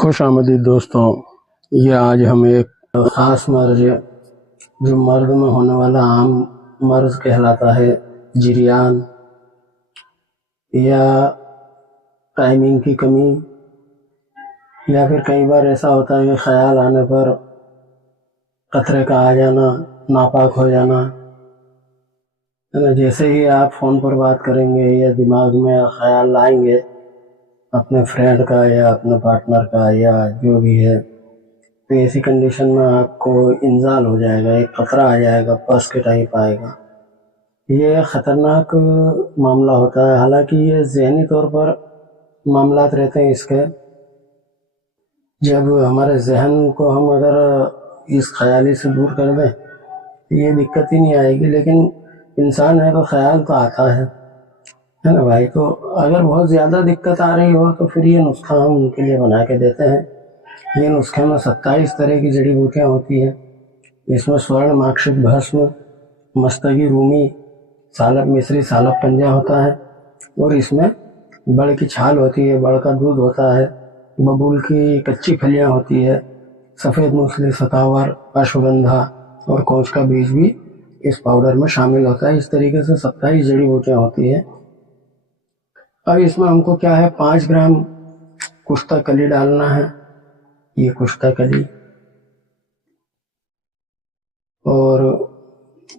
خوش آمدید دوستوں، یہ آج ہم ایک خاص مرض جو مرد میں ہونے والا عام مرض کہلاتا ہے، جریان یا ٹائمنگ کی کمی، یا پھر کئی بار ایسا ہوتا ہے کہ خیال آنے پر قطرے کا آ جانا، ناپاک ہو جانا، جیسے ہی آپ فون پر بات کریں گے یا دماغ میں خیال آئیں گے اپنے فرینڈ کا یا اپنے پارٹنر کا یا جو بھی ہے، تو ایسی کنڈیشن میں آپ کو انزال ہو جائے گا، ایک قطرہ آ جائے گا، پس کے ٹائپ آئے گا۔ یہ خطرناک معاملہ ہوتا ہے، حالانکہ یہ ذہنی طور پر معاملات رہتے ہیں اس کے۔ جب ہمارے ذہن کو ہم اگر اس خیالی سے دور کر دیں یہ دقت ہی نہیں آئے گی، لیکن انسان ہے تو خیال تو آتا ہے نا بھائی۔ تو اگر بہت زیادہ دقت آ رہی ہو تو پھر یہ نسخہ ہم ان کے لیے بنا کے دیتے ہیں۔ یہ نسخے میں 27 طرح کی جڑی بوٹیاں ہوتی ہیں۔ اس میں سورن ماکشک بھسم، مستگی رومی، سالب مصری، سالب پنجہ ہوتا ہے، اور اس میں بڑ کی چھال ہوتی ہے، بڑ کا دودھ ہوتا ہے، ببول کی کچی پھلیاں ہوتی ہے، سفید موسلی، ستاور، اشوگندھا اور کونچ کا بیج بھی اس پاؤڈر میں شامل ہوتا ہے۔ اس طریقے سے 27 جڑی بوٹیاں ہوتی ہیں۔ اب اس میں ہم کو کیا ہے، 5 گرام کشتہ کلی ڈالنا ہے، یہ کشتہ کلی، اور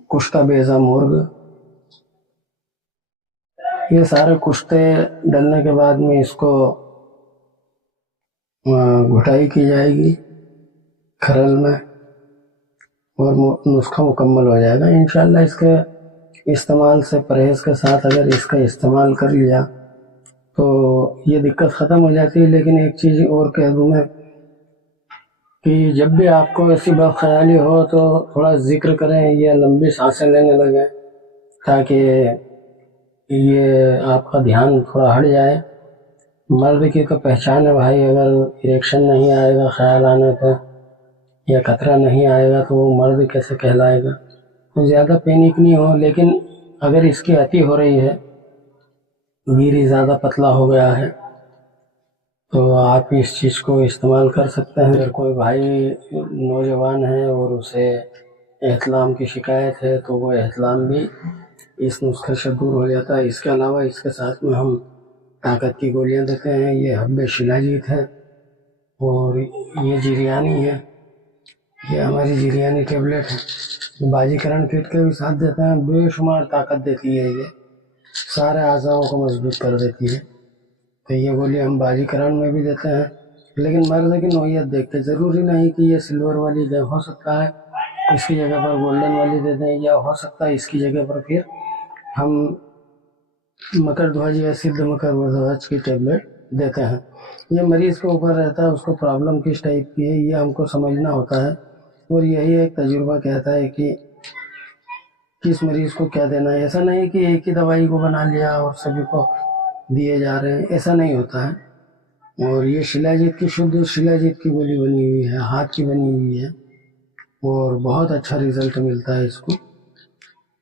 کشتہ بیضہ مرغ، یہ سارے کشتے ڈلنے کے بعد میں اس کو گھٹائی کی جائے گی کھرل میں، اور نسخہ مکمل ہو جائے گا انشاءاللہ۔ اس کے استعمال سے پرہیز کے ساتھ اگر اس کا استعمال کر لیا تو یہ دقت ختم ہو جاتی ہے۔ لیکن ایک چیز اور کہہ دوں میں کہ جب بھی آپ کو ایسی بات خیالی ہو تو تھوڑا ذکر کریں یا لمبی سانسیں لینے لگیں، تاکہ یہ آپ کا دھیان تھوڑا ہٹ جائے۔ مرد کی تو پہچان ہے بھائی، اگر اریکشن نہیں آئے گا خیال آنے پہ یا قطرہ نہیں آئے گا تو وہ مرد کیسے کہلائے گا۔ تو زیادہ پینک نہیں ہو، لیکن اگر اس کی عتی ہو رہی ہے، گیری زیادہ پتلا ہو گیا ہے، تو آپ اس چیز کو استعمال کر سکتے ہیں۔ اگر کوئی بھائی نوجوان ہے اور اسے احتلام کی شکایت ہے تو وہ احتلام بھی اس نسخے سے دور ہو جاتا ہے۔ اس کے علاوہ اس کے ساتھ میں ہم طاقت کی گولیاں دیتے ہیں، یہ حب شلاجیت ہے، اور یہ جریانی ہے، یہ ہماری جریانی ٹیبلٹ ہے، بازی کرن کٹ کے بھی ساتھ دیتے ہیں۔ بے شمار طاقت دیتی ہے، یہ سارے اعضاؤں کو مضبوط کر دیتی ہے۔ تو یہ گولی ہم بازی کرن میں بھی دیتے ہیں، لیکن مرد کی نوعیت دیکھ کے، ضروری نہیں کہ یہ سلور والی دیں، ہو سکتا ہے اس کی جگہ پر گولڈن والی دے دیں، یا ہو سکتا ہے اس کی جگہ پر پھر ہم مکر دھوج یا سدھ مکر دھوج کی ٹیبلٹ دیتے ہیں۔ یہ مریض کے اوپر رہتا ہے اس کو پرابلم کس ٹائپ کی ہے، یہ ہم کو سمجھنا ہوتا ہے، اور یہی ایک تجربہ کہتا ہے کہ کس مریض کو کیا دینا ہے۔ ایسا نہیں کہ ایک ہی دوائی کو بنا لیا اور سبھی کو دیے جا رہے ہیں، ایسا نہیں ہوتا ہے۔ اور یہ شلاجیت کی شدھ شلاجیت کی گولی بنی ہوئی ہے، ہاتھ کی بنی ہوئی ہے، اور بہت اچھا ریزلٹ ملتا ہے اس کو۔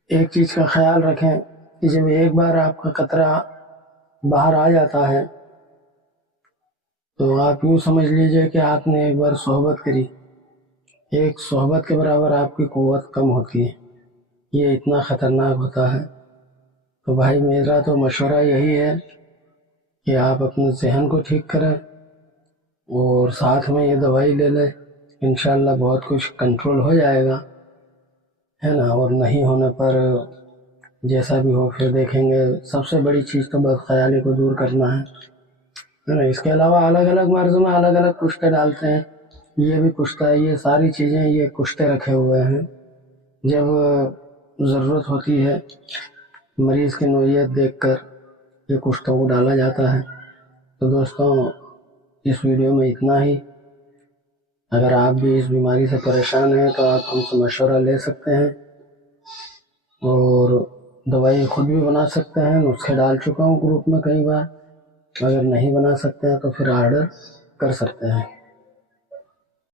ایک چیز کا خیال رکھیں کہ جب ایک بار آپ کا قطرہ باہر آ جاتا ہے تو آپ یوں سمجھ لیجئے کہ آپ نے ایک بار صحبت کری، ایک صحبت کے برابر آپ کی قوت کم ہوتی ہے، یہ اتنا خطرناک ہوتا ہے۔ تو بھائی میرا تو مشورہ یہی ہے کہ آپ اپنے ذہن کو ٹھیک کریں اور ساتھ میں یہ دوائی لے لیں، انشاءاللہ بہت کچھ کنٹرول ہو جائے گا، ہے نا۔ اور نہیں ہونے پر جیسا بھی ہو پھر دیکھیں گے۔ سب سے بڑی چیز تو بد خیالی کو دور کرنا ہے نا۔ اس کے علاوہ الگ الگ مرض میں الگ الگ کشتے ڈالتے ہیں، یہ بھی کشتہ ہے، یہ ساری چیزیں یہ کشتے رکھے ہوئے ہیں۔ جب ضرورت ہوتی ہے مریض کی نوعیت دیکھ کر یہ کشتوں کو ڈالا جاتا ہے۔ تو دوستوں اس ویڈیو میں اتنا ہی۔ اگر آپ بھی اس بیماری سے پریشان ہیں تو آپ ہم سے مشورہ لے سکتے ہیں، اور دوائی خود بھی بنا سکتے ہیں، نسخے ڈال چکا ہوں گروپ میں کئی بار۔ اگر نہیں بنا سکتے ہیں تو پھر آرڈر کر سکتے ہیں۔